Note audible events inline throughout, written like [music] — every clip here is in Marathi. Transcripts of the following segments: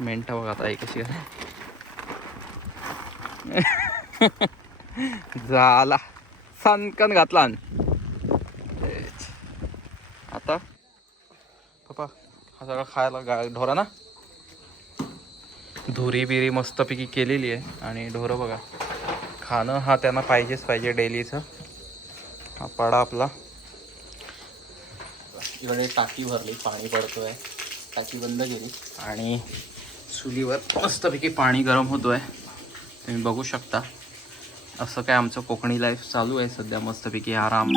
मेंढा बघा आता ऐकशी कशी आहे. झाला. सनकन घातला आता? पप्पा हा सगळा खायला गा ढोरा ना? धुरी बिरी मस्तपैकी केलेली आहे. आणि ढोरं बघा. खाणं हा त्यांना पाहिजेच पाहिजे डेलीचं. हा पाडा आपला. इकडे टाकी भरली पाणी पडतोय. टाकी बंद केली. आणि चुलीवर मस्तपैकी पाणी गरम होतो आहे तुम्ही बघू शकता. असं काय आमचं कोकणी लाईफ चालू आहे सध्या मस्तपैकी आराम.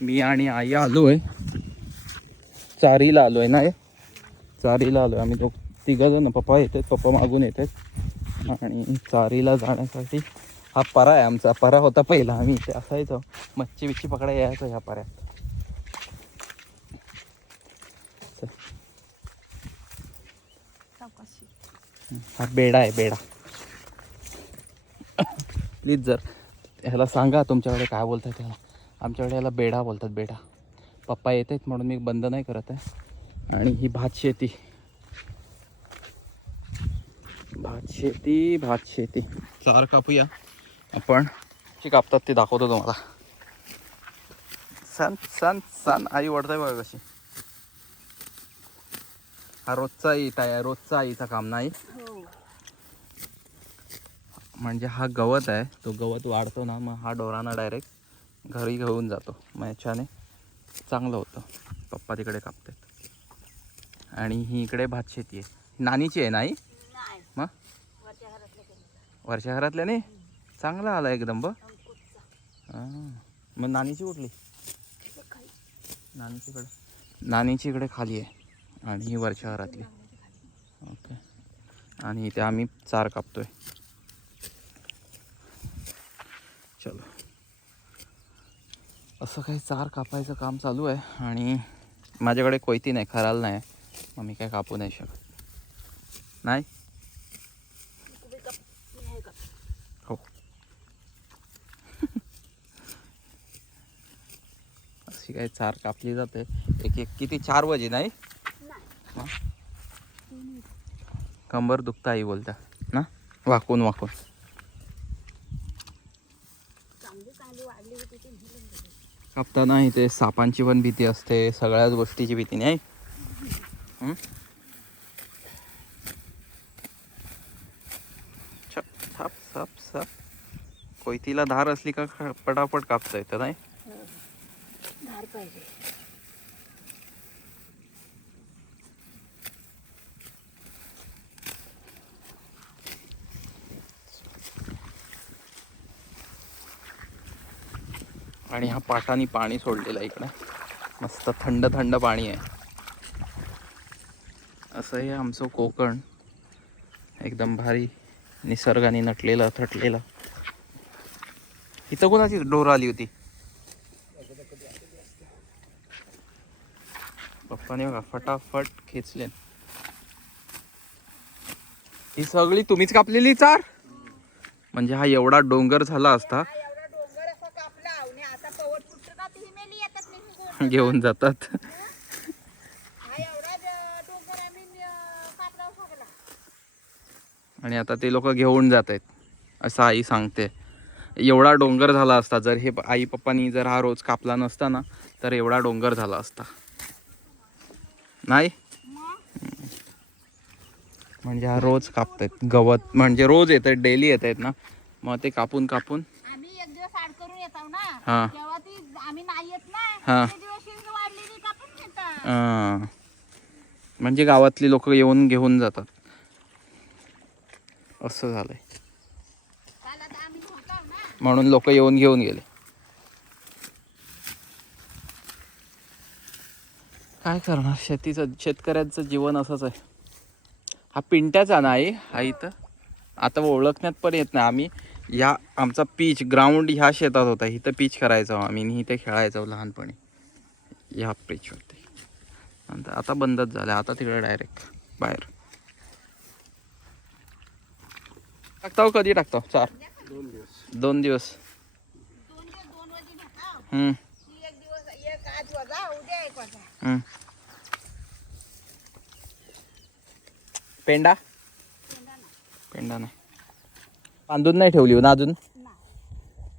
मी आणि आई आलो आहे चारीला आलो आहे ना चारीला आलो आहे आम्ही तो तिघं जण पप्पा येत आहेत पप्पा मागून येत आहेत आणि चारीला जाण्यासाठी हा परा आहे आमचा. परा होता पहिला. आम्ही इथे असायचो. मच्छी बिच्छी पकडायला यायचो ह्या पऱ्यात. हा बेडा आहे बेडा. प्लीज जर ह्याला सांगा तुमच्याकडे काय बोलतात त्याला आमच्याकडे ह्याला बेडा बोलतात बेडा. पप्पा येत आहेत म्हणून मी बंद नाही करत आहे. आणि ही भात शेती. भात शेती भात शेती. चार कापूया. आपण जी कापतात ते दाखवतो तुम्हाला. सन सन सन. आई वडताय बघा कशी. हा रोजचा ईट आहे रोजचा आईचा काम नाही. म्हणजे हा गवत आहे तो गवत वाढतो ना मग हा डोराना डायरेक्ट घरी घेऊन जातो. मग याच्याने चांगलं होतं. पप्पा तिकडे कापतात. आणि ही इकडे भात शेती आहे. नानीची आहे नाही. मग? वरच्या घरातल्या नाही? चांगला आला एकदम ब हां. मग नानीची कुठली? नानीची इकडे. नानीची इकडे खाली आहे. आणि ही वरच्या घरातली ओके. आणि इथे आम्ही चार कापतोय. चलो. असं काही चार कापायचं काम चालू आहे आणि माझ्याकडे कोयती नाही खराल नाही मग मी काय कापू नाही शकत. नाही? हो. [laughs] अशी काही चार कापली जाते. एक एक किती? चार वाजे नाही हा? कंबर दुखता आई बोलता ना? वाकून वाकून. कापताना इथे सापांची पण भीती असते सगळ्याच गोष्टीची भीती नाही साप छप छाप साप साप कोयतीला धार असली का ख- पटापट कापता येतं नाही? हो. धार पाहिजे. आणि हा पाटाने पाणी सोडलेलं आहे इकडे. मस्त थंड थंड पाणी आहे. असं हे आमचं कोकण. एकदम भारी निसर्गाने नटलेलं थटलेलं. इथं कोणाची डोर आली होती? पप्पाने बघा फटाफट खेचले. ही सगळी तुम्हीच कापलेली चार? म्हणजे हा एवढा डोंगर झाला असता हा एवढा डोंगर असा कापला आणि आता पवट फुटत का ती मेली येतात निघून घेऊन जातात. आणि आता ते लोक घेऊन जात आहेत असं आई सांगते. एवढा डोंगर झाला असता जर हे आई पप्पानी जर हा रोज कापला नसता ना तर एवढा डोंगर झाला असता. नाही? म्हणजे हा रोज कापतायत गवत म्हणजे रोज येत आहेत डेली येत आहेत ना. मग ते कापून कापून. आम्ही एक दिवस आड करून येतो ना. हा. तेव्हा ती आम्ही नाही येत हा. ना हां. म्हणजे गावातली लोक येऊन घेऊन जातात. असं झालंय. म्हणून लोक येऊन घेऊन गेले. काय करणार? शेतीचं शेतकऱ्यांचं जीवन असंच आहे. हा पिंट्याचा नाही हा इथं. आता ओळखण्यात पण येत नाही. आम्ही ह्या आमचा पीच ग्राउंड ह्या शेतात होता. इथं पीच करायचो आम्ही इथे खेळायचो लहानपणी. ह्या पीचवरती. आणि आता बंदच झालं. आता तिकडे डायरेक्ट बाहेर. टाकताव कधी टाकताव? चार. दोन दिवस. दोन दिवस हम्म. हम्म. पेंडा? पेंडा नाही. बांधून नाही ठेवली ना अजून?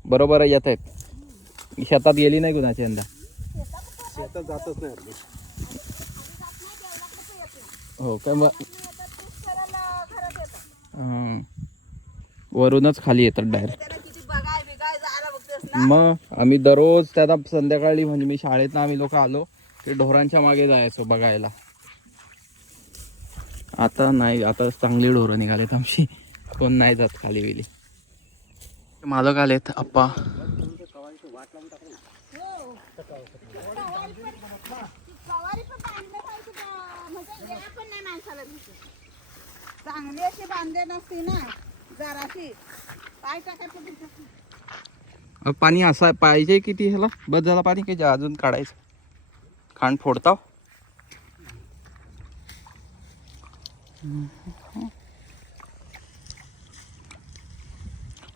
बरोबर येत आहेत. शेतात गेली नाही कुणाची यंदा? शेतात जातच नाही. हो काय मग? हं. वरूनच खाली येतात डायरेक्ट मग आम्ही दररोज त्याला संध्याकाळी म्हणजे मी शाळेत आम्ही लोक आलो ते ढोरांच्या मागे जायचो बघायला. आता नाही आता चांगली ढोरं निघालेत आमची. कोण नाही जात खाली बिली. मालक आलेत आप्पा. पवारी नाही माणसाला चांगली अशी बांधे नसती ना जराशी. पाय टाकायचं तिथं. पाणी असा पाहिजे किती ह्याला? बस झाला पाणी की जे अजून काढायचं? खांड फोडताव.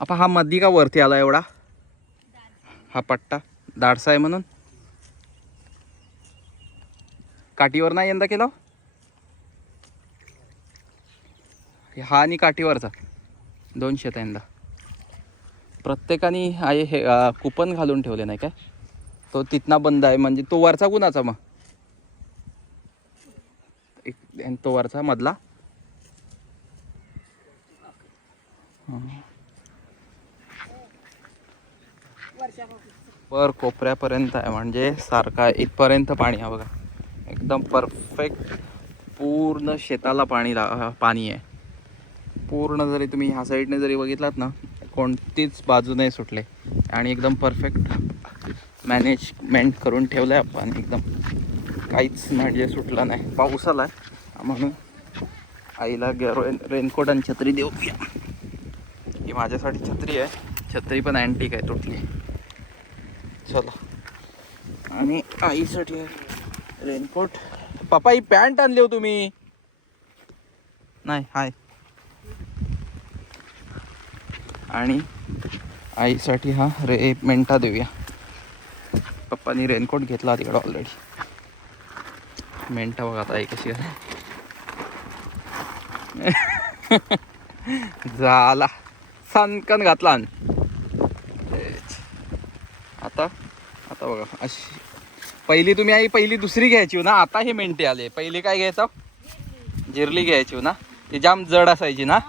आपा हा मधी का वरती आला एवढा? हा पट्टा. दाडसा आहे म्हणून. काठीवर नाही यंदा केला हो? हा आणि काठीवरचा. दोनशे आहेत प्रत्येकाने आहे हे कुपन घालून ठेवले नाही काय? तो तिथना बंद आहे म्हणजे तो वरचा कुणाचा मग? एक- तो वरचा मधला? वर कोपऱ्यापर्यंत आहे म्हणजे सारखा इथपर्यंत पाणी आहे बघा. एकदम परफेक्ट पूर्ण शेताला पाणी ला पाणी आहे. पूर्ण जरी तुम्ही ह्या साईडने जरी बघितलात ना कोणतीच बाजू नाही सुटले. आणि एकदम परफेक्ट मॅनेजमेंट करून ठेवलं आहे आपण एकदम. काहीच म्हणजे सुटला नाही. पाऊस आला आहे म्हणून आईला रेन रेनकोट आणि छत्री देऊ ही माझ्यासाठी छत्री आहे. छत्री पण अँटिक आहे तुटली. चला. आणि आईसाठी आहे रेनकोट. पप्पा ही पॅन्ट आणली हो तुम्ही. नाही हाय. आणि आईसाठी हा रे मेंटा देऊया. पप्पानी रेनकोट घेतला तिकडं ऑलरेडी मेंटा बघा आता आई कशी आहे. [laughs] झाला. सनकन घातला आता आता बघा अशी. पहिली तुम्ही आई पहिली दुसरी घ्यायची हो ना? आता हे मेंटे आले. पहिली काय घ्यायचं? जिरली घ्यायची हो ना? ती जाम जड असायची ना?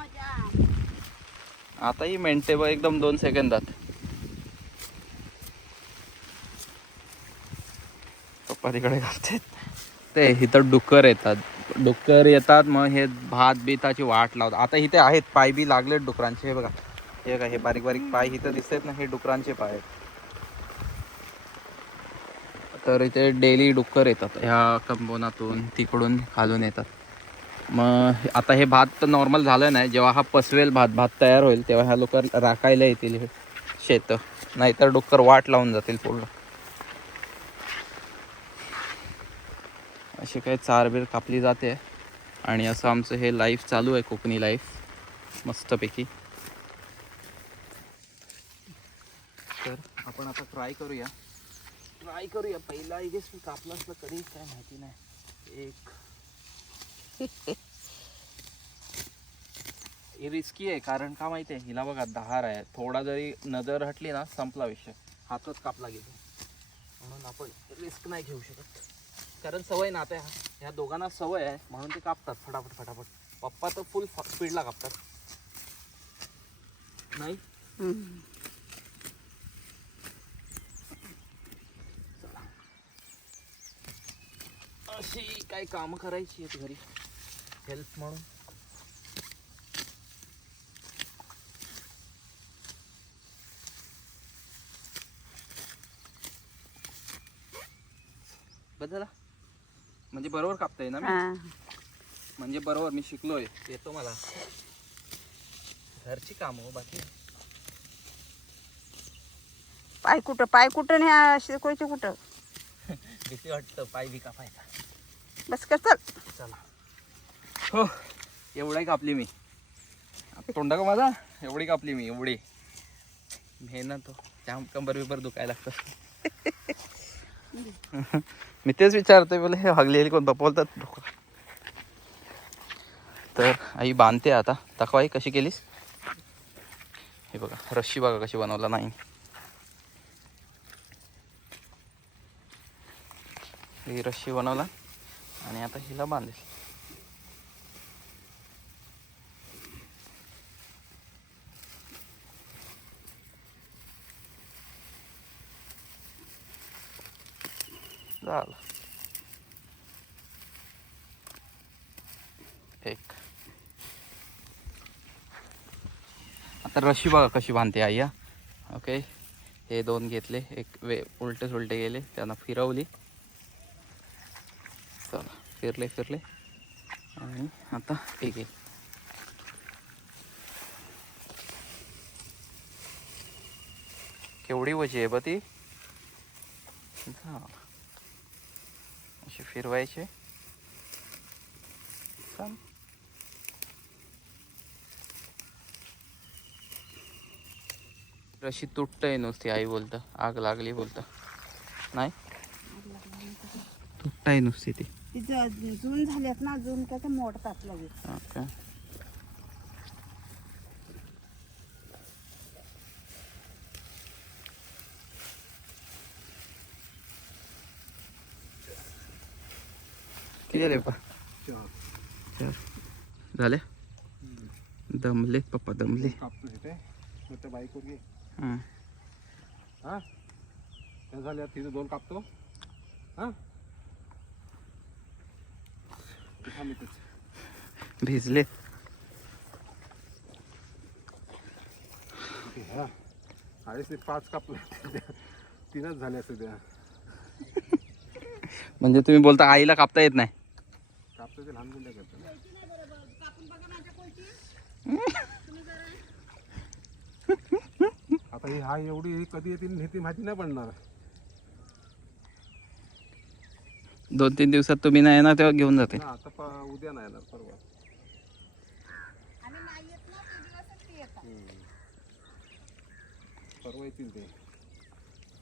आताही मेंटेबल मेंटे बघ एकदम दोन सेकंदात पप्पा तिकडे घालतात. ते इथं डुक्कर येतात. डुक्कर येतात मग हे भात बिताची वाट लावतात. आता इथे आहेत पाय बी लागलेत डुकरांचे. हे बघा. हे बघा हे बारीक बारीक पाय इथं दिसतात ना हे डुकरांचे पाय आहेत. तर इथे डेली डुक्कर येतात. ह्या कंबोनातून तिकडून खालून येतात. मग आता हे भात तर नॉर्मल झालं नाही. जेव्हा हा पसवेल भात भात तयार होईल तेव्हा ह्या लोक राखायला येतील हे शेतं. नाहीतर डुक्कर वाट लावून जातील पूर्ण. अशी काही चारबीर कापली जाते. आणि असं आमचं हे लाईफ चालू आहे कोकणी लाईफ मस्तपैकी. तर आपण आता ट्राय करूया. ट्राय करूया. पहिला आय गेस मी कापला असलं कधीच काय माहिती नाही. एक [laughs] हे रिस्की आहे कारण का माहिती आहे? हिला बघा दहार आहे. थोडा जरी नजर हटली ना संपला विषय. हातच कापला गेलो. म्हणून आपण रिस्क नाही घेऊ शकत. कारण सवय ना आता ह्या- ह्या दोघांना सवय आहे म्हणून ते कापतात. फटाफट फटाफट. पप्पा तर फुल स्पीडला कापतात. नाही? अशी काही कामं करायची आहेत घरी. हेल्प म्हणून. बस झाला म्हणजे बरोबर कापता ना मी? हा. म्हणजे बरोबर मी शिकलोय. येतो मला. घरची काम हो बाकी. पाय कुठं? पाय कुठं ह्या शिकवायचे कुठं? [laughs] भीती वाटतं पाय बी कापायचा बस कर चल. चला. हो एवढाही कापली मी. आता तोंडा का माझा? एवढी कापली मी एवढी. मेहनत हो. जाम कंबर बिबर दुखायला लागतं. मी तेच विचारतोय बोले हे हगलेली कोण बाप्पा बोलतात तर आई बांधते आता. तकवाई कशी केलीस? हे बघा रस्सी बघा कशी बनवला नाही. ही रस्सी बनवला आणि आता हिला बांधेल. झालं एक. आता रशी बघा कशी बांधते आई ओके हे दोन घेतले एक वे उलटे सुलटे गेले त्यांना फिरवली. चला फिरले फिरले. आणि आता एक एक. केवढी वजी आहे बा ती? झालं. असे फिरवायचे. रशी तुटतंय नुसती आई बोलतं. आग लागली बोलतं. नाही? तुटताय नुसती ती. जून झाल्यात ना जून काय ते मोडतात लगेच. किती झाले पप्पा चार. झाले? दमले पप्पा दमले. हं. झाल्या तिथे दोन कापतो? हा. भिजले. हा. ते पाच कापले तीनच झाल्या सध्या [laughs] म्हणजे तुम्ही बोलता आईला कापता येत नाही. ते लहान गुंड्या करतो आता ही हा एवढी ही कधी येतील हे ती माहिती नाही पडणार. दोन तीन दिवसात तुम्ही नाही येणार तेव्हा घेऊन जाते. ना आता प- उद्या नाही येणार परवा. आणि नाही येत ना ते दिवसच ते येतात. हम्म. परवा येतील ते.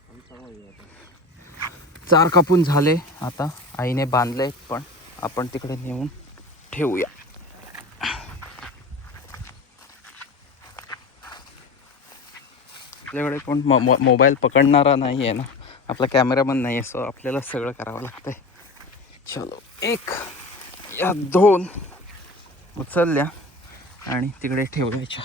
आम्ही परवा येऊ आता. चार कापून झाले आता. आईने बांधले पण. आपण तिकडे नेऊन ठेवूया. आपल्याकडे कोण मो- मो- मोबाईल पकडणारा नाही आहे ना. आपला कॅमेरामन नाही आहे सो आपल्याला सगळं करावं लागतंय. चलो एक या दोन. उचलल्या आणि तिकडे ठेवायच्या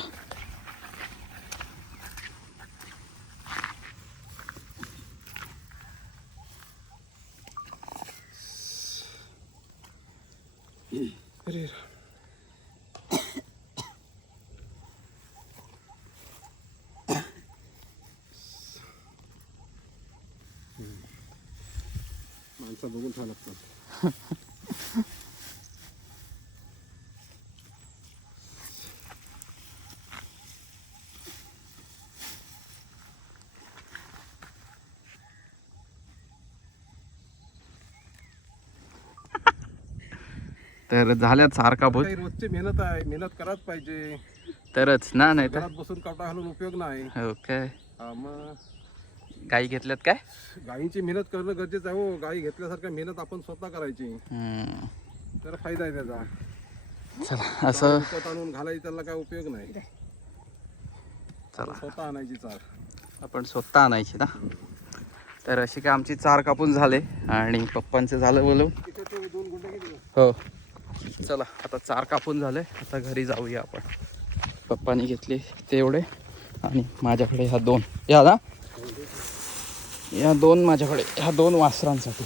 अरे माणसं बघून ठेवा लागतात. तर झाल्यात सारखा भूत काही रोजची मेहनत आहे मेहनत कराच पाहिजे. तरच ना नाही तर बसून कावटा घालून उपयोग नाही. ओके. मग गाई घेतल्यात काय? गायींची मेहनत करणं गरजेचं आहे हो. गायी घेतल्यासारखं मेहनत आपण स्वतः करायची. हम्म. तर फायदा आहे त्याचा. चला असं विकत आणून घालायची त्याला काय उपयोग नाही. चला. स्वतः आणायची चार. आपण स्वतः आणायची ना? तर अशी काय आमची चार कापून झाले आणि पप्पांचं झालं बोलून तिथे ते दोन गुंडे हो. चला आता चार कापून झाले. आता घरी जाऊया आपण. पप्पानी घेतले तेवढे आणि माझ्याकडे ह्या दोन. या ना? या दोन माझ्याकडे ह्या दोन वासरांसाठी.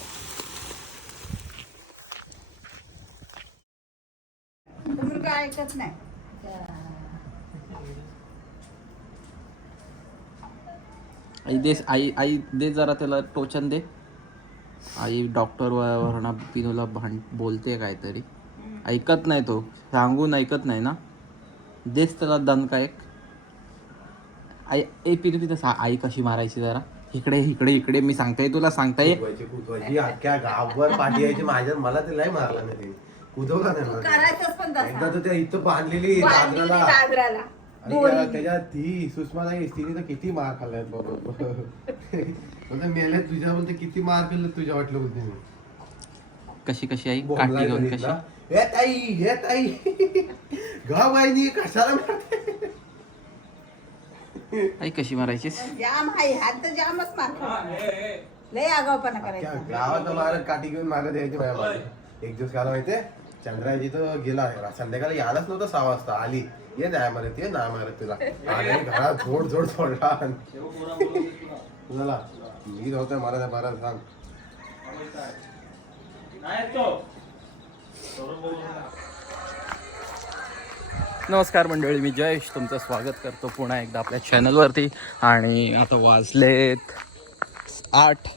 ऐकत नाही. आई दे आई आई दे जरा त्याला टोचन दे. आई डॉक्टर वरना पिनूला भांड बोलते काहीतरी. ऐकत नाही तो सांगून ऐकत नाही ना. देस त्याला दणका एक. आई ए पिनू पिनू सा आई कशी मारायची जरा. इकडे इकडे इकडे. मी सांगताय तुला सांगताय. कुदवायची कुदवायची अख्ख्या गावभर पाठी यायची. माझ्या मला ते नाही मारला नाही ते कुदवला नाही मला. करायचंच पण एकदा तर त्या इथं बांधलेली बांधलेली दादराला दादराला. आणि त्या- त्याच्यात ती सुषमा नाही तिने तर किती मार खाल्लाय बाबा. म्हणजे मेले तुझ्या बोलते किती मार खाल्ले तुझ्या वाटलं बोलते मी कशी कशी आई? बोंबलाय काठी घेऊन घरीतला. कशी? हे ताई हे ताई. [laughs] गा बाईनी कशाला मारते? आई कशी मारायचीस? जाम हाय हात तर जामच मार लय आगावपणा त्या करायचा गावात मारत काठी घेऊन मागत यायची माझ्या मागे. एक दिवस काला माहितीये चंद्राजी तर गेला. संध्याकाळी यायलाच नव्हता सहा वाजता. आली. ये नाही मारत ये नाही मारत तुला. आणि घरात झोड झोड सोडला. झाला मी होतोय मला नाही मारा सांग नमस्कार मंडळी मी जयेश. तुमचं स्वागत करतो पुन्हा एकदा आपल्या चॅनलवरती आणि आता वाजलेत आठ.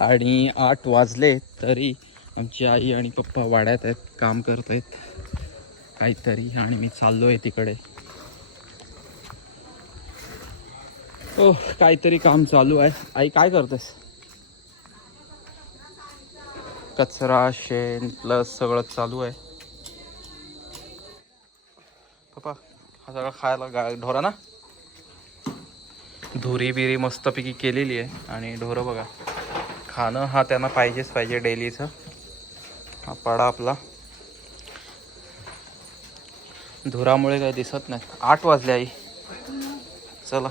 आणि आठ वाजले तरी आमची आई आणि पप्पा वाड्यात आहेत काम करत आहेत काहीतरी. आणि मी चाललो आहे तिकडे. ओ काहीतरी काम चालू आहे. आई काय करतेस? कचरा शेण प्लस सगळं चालू आहे. पप्पा हा सगळा खायला गा ढोरा ना? धुरी बिरी मस्तपैकी केलेली आहे आणि ढोरं बघा. खाणं हा त्यांना पाहिजेच पाहिजे डेलीचं. हा पाडा आपला. धुरामुळे काही दिसत नाही. आठ वाजले आई. चला.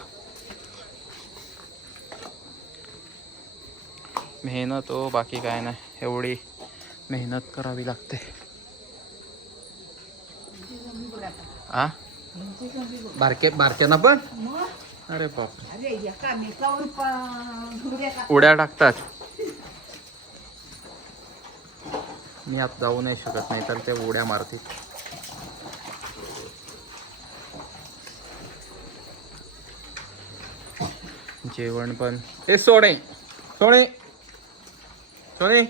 मेहनत हो बाकी काय नाही. एवढी मेहनत करावी लागते. आ बारके बारक्यांना पण? अरे बाप. उड्या टाकतात. मी आत जाऊ नाही शकत नाही तर ते उड्या मारतील. जेवण पण हे सोने! सोने! सोने!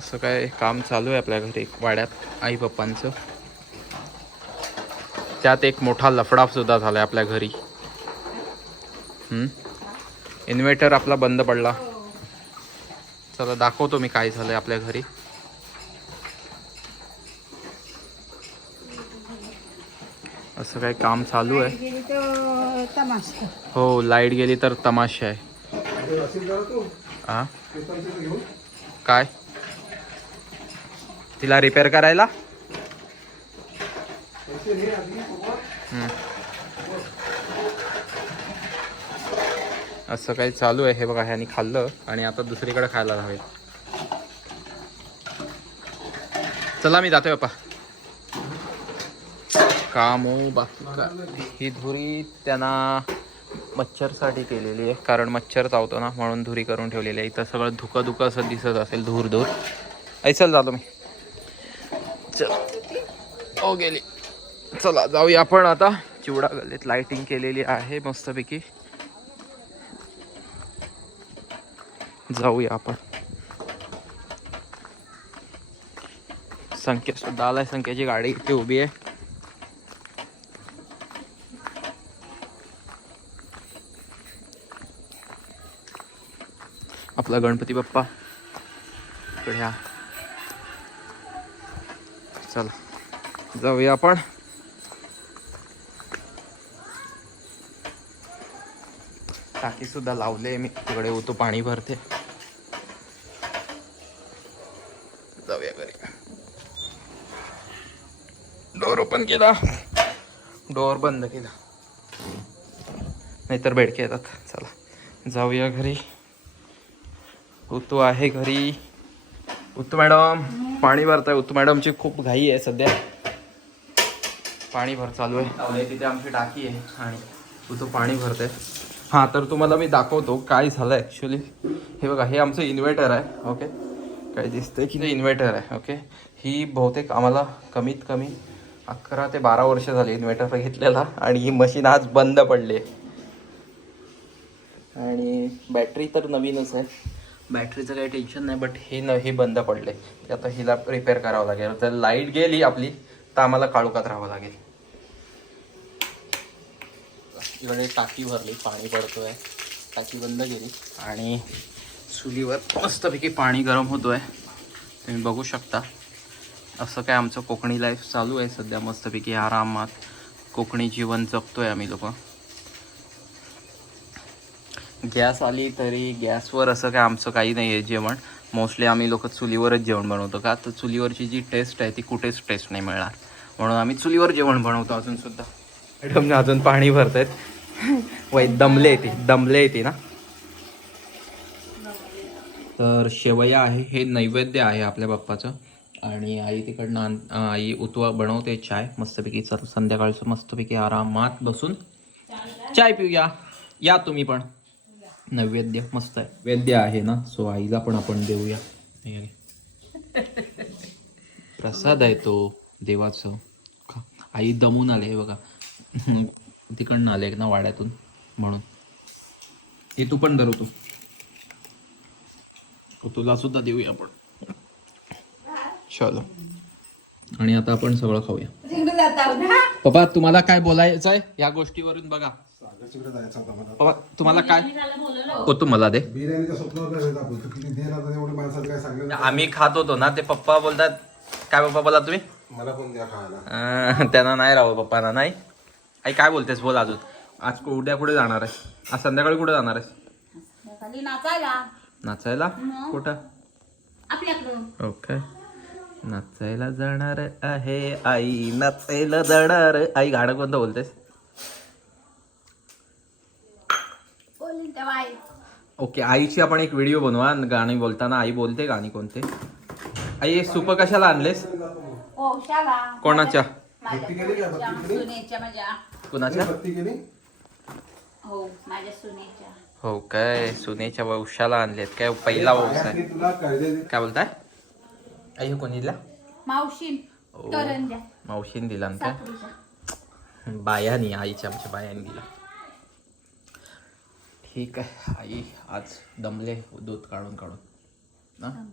असं काय काम चालू आहे आपल्या घरी वाड्यात आई पप्पांचं त्यात एक मोठा लफडासुद्धा सुद्धा झालाय आपल्या घरी. इन्व्हर्टर आपला बंद पडला. चला दाखवतो मी काय झालंय आपल्या घरी. असं काय काम चालू आहे. हो लाइट गेली तर तमाशा आहे. काय? तिला रिपेअर करायला. असं काही चालू आहे हे बघा ह्यानी खाल्लं आणि आता दुसरीकडे खायला हवे. चला मी जातोय बाप्पा. कामो बाकी का ही धुरी त्यांना मच्छरसाठी केलेली आहे कारण मच्छर चावतो ना म्हणून धुरी करून ठेवलेली आहे. इथं सगळं धुकं धुकं असं दिसत असेल धूर धूर ऐसल जातो मी. चल. ओ गेली. चला जाऊया आपण आता. चिवडा गल्लीत लाइटिंग केलेली आहे मस्तपैकी. जाऊया आपण. संख्या सुद्धा आलाय संख्याची गाडी इथे उभी आहे. आपला गणपती बाप्पा. इकडे हा चला जाऊया आपण. टाकी सुद्धा लावले मी तिकडे होतो पाणी भरते. जाऊया घरी. डोर ओपन केला. डोअर बंद केला. नाहीतर बेडके येतात. चला जाऊया घरी. ऋतू आहे घरी. उतू मॅडम. पाणी भरताय. उतू मॅडमची खूप घाई आहे सध्या. पाणी भर चालू आहे. तिथे आमची टाकी आहे आणि उतू पाणी भरते हां तर तुम्हाला मी दाखवतो काय झालं ॲक्च्युली हे बघा हे आमचं इन्व्हर्टर आहे ओके काय दिसतंय की ते इन्व्हर्टर आहे ओके ही बहुतेक आम्हाला कमीत कमी अकरा ते बारा वर्ष झाली इन्व्हर्टर घेतलेला आणि ही मशीन आज बंद पडली आहे. आणि बॅटरी तर नवीनच आहे. बॅटरीचं काही टेन्शन नाही बट हे न हे बंद पडले ते आता हिला रिपेअर करावं लागेल. जर लाइट गेली आपली तर आम्हाला काळोखात राहावं लागेल. इकडे टाकी भरली पाणी पडतोय. टाकी बंद केली. आणि चुलीवर मस्तपैकी पाणी गरम होतोय. तुम्ही बघू शकता. असं काय आमचं कोकणी लाईफ चालू आहे सध्या. मस्तपैकी आरामात कोकणी जीवन जगतोय आम्ही लोक. गॅस आली तरी गॅसवर असं काय आमचं काही नाही आहे जेवण. मोस्टली आम्ही लोक चुलीवरच जेवण बनवतो का? तर चुलीवरची जी टेस्ट आहे ती कुठेच टेस्ट नाही मिळणार. म्हणून आम्ही चुलीवर जेवण बनवतो अजून सुद्धा. मॅडमने अजून पाणी भरतायत वै दमले येते दमले येते ना. तर शेवया आहे हे नैवेद्य आहे आपल्या बाप्पाचं. आणि आई तिकडनं आई उतवा बनवते चाय. मस्तपैकी संध्याकाळचं मस्तपैकी आरामात बसून चाय पिऊया. या तुम्ही पण. नैवेद्य मस्त आहे. वैद्य आहे ना? सो आईला पण आपण देऊया. हे. प्रसाद आहे तो देवाचं. खा. आई दमून आले हे बघा. तिकडनं आले ना वाड्यातून म्हणून. हे तू पण धरू तू तुला सुद्धा देऊया आपण. चलो. आणि आता आपण सगळं खाऊया. पप्पा तुम्हाला काय बोलायचं आहे या गोष्टीवरून बघा. सागरच्याकडे जायचं होता मला. पप्पा तुम्हाला काय? हो तू मला दे. बिर्याणीच्या स्वप्नावर काय आपण तू किती दे ना तर एवढे माणसाचं काय सांगलं नाही. आम्ही खात होतो ना ते पप्पा बोलतात. काय पप्पा बोला तुम्ही? मला पण द्या खायला. अं, त्यांना नाही राहू पप्पांना नाही. आई काय बोलतेस? बोल अजून. आज कु- उद्या कुठे जाणार आहे आज संध्याकाळी कुठे जाणार आहेस? खाली नाचायला. नाचायला. कुठं? आपल्याकडं. ओके. नाचायला जाणार आहे आई. नाचायला जाणार आई गाणं कोणतं बोलतेस बोलीन तेव्हा आई. ओके आईची आपण एक व्हिडिओ बनवा गाणी बोलताना. आई बोलते गाणी कोणते? आई हे सुप कशाला आणलेस? हो शाला कोणाच्या? भक्ती केली का? भक्ती केली? सुनेच्या माझ्या. कुणाच्या? भक्ती केली? हो माझ्या सुनेच्या. हो काय? सुनेच्या वंशाला आणलेत. काय पहिला वंश आहे तुला काय बोलताय? आई हे कोणी दिला मावशी ओ. मावशीने दिला ना काय? साखरेच्या. बायानी आईच्या आमच्या बायानी दिला. हे काय आई आज दमले दूध काढून काढून. ना?